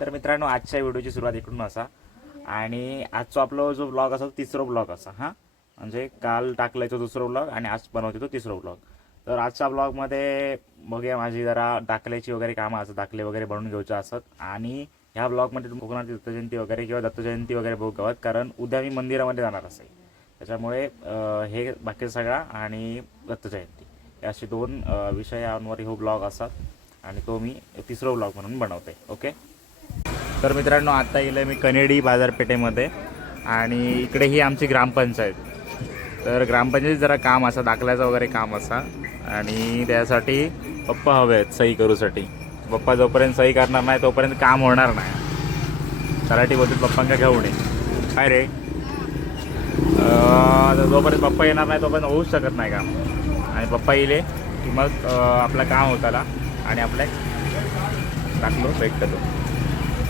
तर मित्रांनो आजच्या व्हिडिओची सुरुवात इकडून असा. आणि आजचा आपला जो ब्लॉग असा तो तिसरा ब्लॉग असा हां. म्हणजे काल टाकलाय दुसरा ब्लॉग आणि आज बनवते तो तिसरा ब्लॉग तर आजच्या ब्लॉगमध्ये बघूया माझी जरा दाखल्याची वगैरे कामं असतात दाखले वगैरे बनवून घ्यायचे असत आणि ह्या ब्लॉगमध्ये तुम्ही दत्तजयंती वगैरे किंवा दत्तजयंती वगैरे बघू गावात कारण उद्या मी मंदिरामध्ये जाणार असेल. त्याच्यामुळे हे बाकी सगळा आणि दत्तजयंती. हे असे दोन विषयांवर हो ब्लॉग असतात. आणि तो मी तिसरा ब्लॉग म्हणून बनवते ओके? तर मित्रांनो आत्ता येईल मी कनेडी बाजारपेठेमध्ये आणि इकडे ही आमची ग्रामपंचायत. तर ग्रामपंचायत जरा काम असा दाखल्याचं वगैरे काम असा. आणि त्यासाठी पप्पा हवे आहेत सही करूसाठी. पप्पा जोपर्यंत सही करणार नाही तोपर्यंत काम होणार नाही. तलाठी बोलतात पप्पांका घेऊन ये. काय रे? जोपर्यंत पप्पा येणार नाही तोपर्यंत होऊच शकत नाही काम. आणि पप्पा येईल की मग आपलं काम होताला आणि आपल्या टाकलो भेटतो.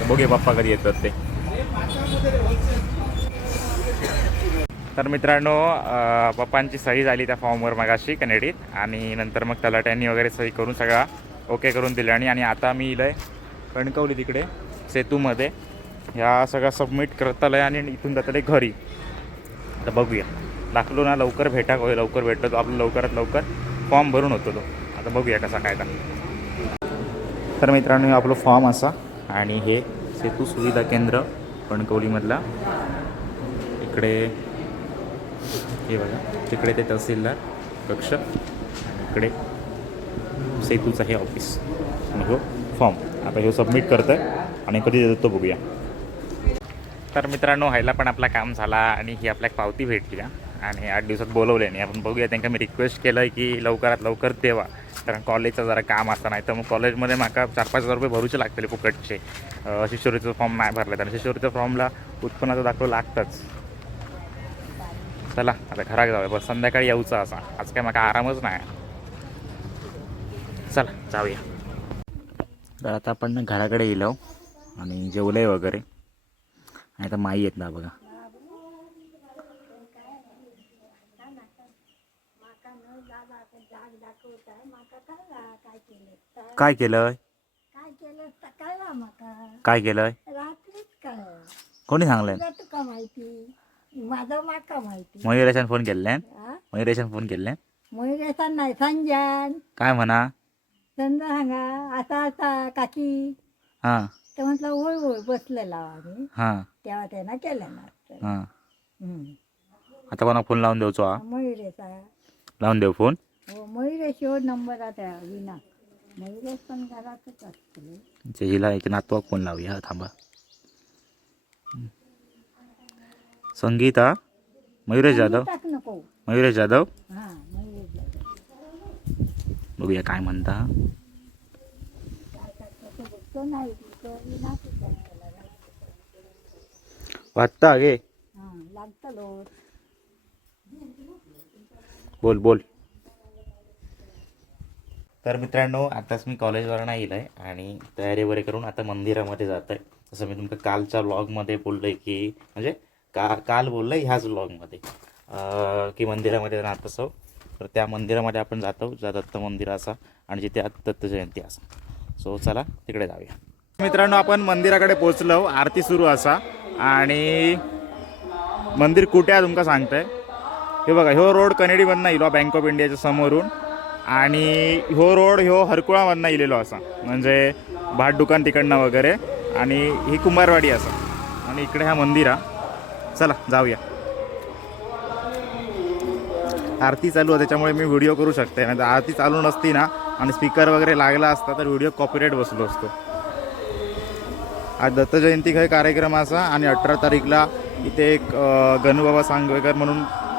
तर बघूया पप्पा कधी येतात ते. तर मित्रांनो पप्पांची सही झाली त्या फॉर्मवर मगाशी कनेडीत आणि नंतर मग तलाट्यांनी वगैरे सही करून सगळा ओके करून दिलं. आणि आणि आता मी इलंय कणकवली तिकडे सेतूमध्ये. ह्या सगळा सबमिट करतालय आणि इथून जातालय घरी. तर बघूया. दाखलो ना लवकर भेटा होय लवकर भेटतो तो. आपलं लवकरात लवकर फॉर्म भरून होतो तो. आता बघूया कसा काय का तर मित्रांनो आपलं फॉर्म असा. आणि हे सेतू सुविधा केंद्र कणकवलीमधला. इकडे हे बघा तिकडे ते तहसीलदार कक्ष इकडे सेतूचं हे ऑफिस आणि हो फॉर्म आता हे सबमिट करतं आहे आणि कधी देतो तो बघूया. तर मित्रांनो ह्याला पण आपला काम झाला आणि ही आपल्याला पावती भेटली आणि आठ दिवसात बोलवले नाही आपण बघूया. त्यांना मी रिक्वेस्ट केलं आहे की लवकरात लवकर देवा कारण कॉलेजचं जरा काम असतं नाही तर मग कॉलेजमध्ये माका चार पाच हजार रुपये भरूचे लागतील फुकटचे. शिष्यवृत्तीचा शिष्यवृत्तीचं फॉर्म नाही भरला तर. शिष्यवृत्तीच्या फॉर्मला उत्पन्नाचं दाखलो लागतंच. चला आता घरात जाऊया. बस संध्याकाळी येऊचा असा. आज काय माका आरामच नाही. चला जाऊया. तर आता आपण घराकडे येलो आणि जेवलंय वगैरे. आणि आता माई येत ना बघा. काय केलंय काय केलं तर कळला माका काय केलंय रात्रीच कळलं कोणी सांगलंय तुला तुका माहिती माझं माका माहिती मयुरेशान फोन केले हा? मयुरेशान फोन केले मयुरेसान नाही संजान काय म्हणा संजा सांगा असा असा काकी हां तर म्हटलं होय होय बसलेला आम्ही हां तेव्हा त्यानं केलं ना हां हम्म. आता कोणा फोन लावून देऊचो हा मयुरेचा लावून देऊ फोन हो मयुरेश हो नंबर आता विना. मयुरेश पण घरातच असते. जे हिला एक नातवाक फोन लावूया थांबा. संगीता मयुरेश जाधव. नको. मयुरेश जाधव. बघूया काय म्हणता. वाटता गे बोल बोल. तर मित्रांनो आताच मी कॉलेजवर नाही येईल आहे आणि तयारी वगैरे करून आता मंदिरामध्ये जात आहे जसं मी तुमच्या कालच्या व्लॉगमध्ये बोललो आहे की म्हणजे का काल बोललो आहे ह्याच व्लॉगमध्ये की मंदिरामध्ये राहत असो तर त्या मंदिरामध्ये आपण जातो ज्या दत्त मंदिर असा आणि जिथे दत्त जयंती असा. सो चला तिकडे जाऊया. मित्रांनो आपण मंदिराकडे पोचलो आरती सुरू असा आणि मंदिर कुठे आहे तुमका सांगतंय? हे बघा ह्यो रोड कनेडीमधनं येलो हो, बँक ऑफ इंडियाच्या समोरून. आणि ह्यो रोड ह्यो हरकुळामधनं इलेलो असा. म्हणजे भाट दुकान तिकडनं वगैरे. आणि ही कुंभारवाडी असा. आणि इकडे हा मंदिर. हा चला जाऊया. आरती चालू आहे त्याच्यामुळे मी व्हिडिओ करू शकते. नाही तर आरती चालू नसती ना आणि स्पीकर वगैरे लागला असता तर व्हिडिओ कॉपीराईट बसलो असतो. आज दत्त जयंती काही कार्यक्रम असा आणि अठरा तारीखला इथे एक गणूबाबा सांगवेकर म्हणून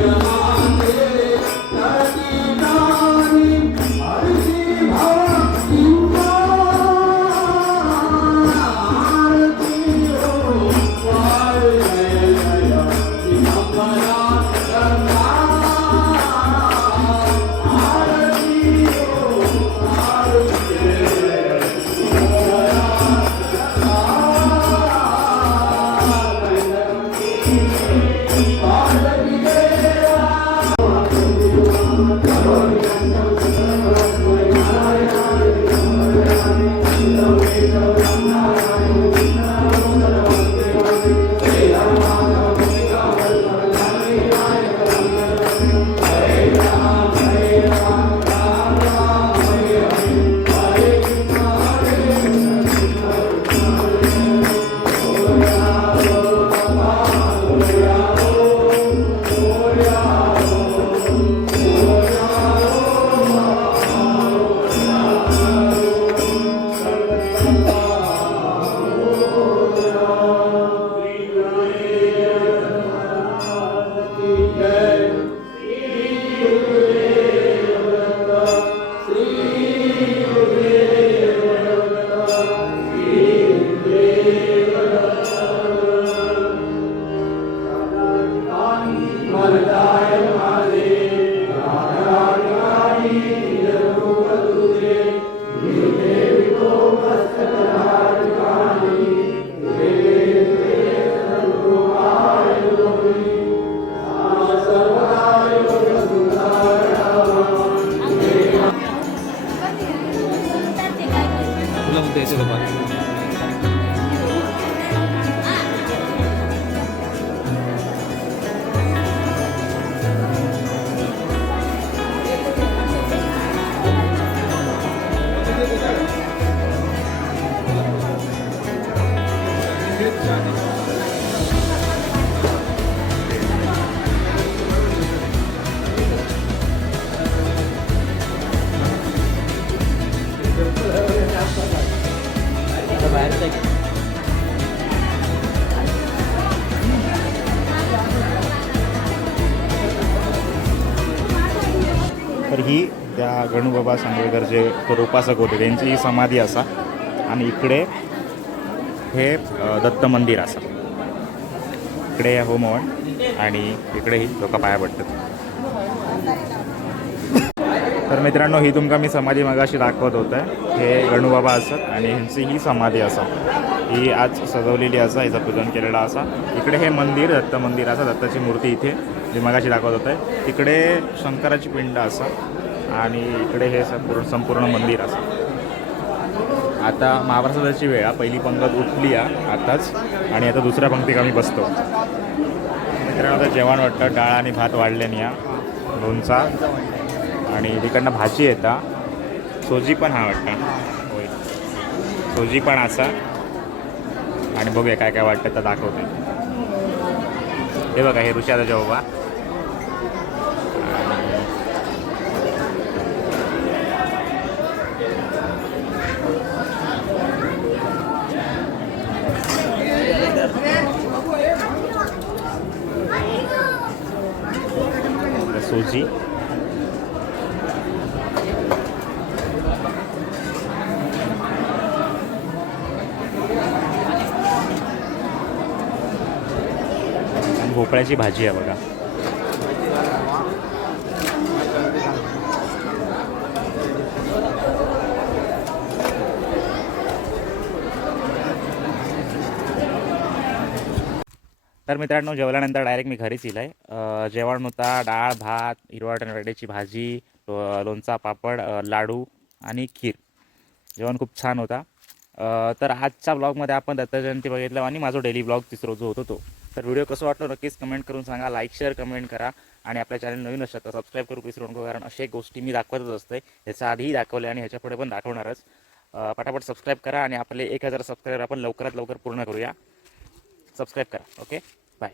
요 तर ही त्या गणूबाबा सांगवेकर जे रोपासक उपासक होते त्यांची ही समाधी असा. आणि इकडे हे दत्त मंदिर असा. इकडे हे होमवन आणि इकडेही लोक पाया पडतात. तर मित्रांनो ही तुमका मी समाधी मगाशी दाखवत होतं. हे गणूबाबा असत आणि ह्यांची ही समाधी असा. ही आज सजवलेली असा हिचं पूजन केलेलं असा. इकडे हे मंदिर दत्त मंदिर असा दत्ताची मूर्ती इथे. जे मगाशी दाखवत होतं तिकडे शंकराची पिंड असा आणि इकडे हे संपूर्ण संपूर्ण मंदिर असा. आता महाप्रसादाची वेळ आहे. पहिली पंगत उठली आहे आताच आणि आता दुसऱ्या पंक्तीत आम्ही बसतो. मित्रांनो आता जेवण वाटतं डाळ आणि भात वाढल्याने या लोणचा आणि तिकडनं भाजी येता सोजी पण हा वाटतं. होय. सोजी पण असा. आणि बघूया काय काय वाटतं तर दाखवते. हे बघा हे ऋषी आता जेव्हा सोजी आणि भोपळ्याची भाजी आहे बघा. तर मित्रांनो जेवल्यानंतर डायरेक्ट मी घरीच येईल आहे जेवण होता डाळ भात हिरवा टमाट्याची भाजी लो- लोणचा पापड लाडू आणि खीर. जेवण खूप छान होता. तर आजच्या ब्लॉगमध्ये आपण दत्तजयंती बघितलं आणि माझा डेली ब्लॉग तिसरो जो होतो तो. तर व्हिडिओ कसं वाटलं नक्कीच कमेंट करून सांगा लाईक शेअर कमेंट करा आणि आपल्या चॅनल नवीन असतात तर सबस्क्राईब करू. विसरू नको कारण अशा गोष्टी मी दाखवतच असते. ह्याच्या आधीही दाखवले आणि ह्याच्या पुढे पण दाखवणारच. पटापट सबस्क्राईब करा आणि आपले एक हजार सबस्क्राईबर आपण लवकरात लवकर पूर्ण करूया. सबस्क्राईब करा ओके ไป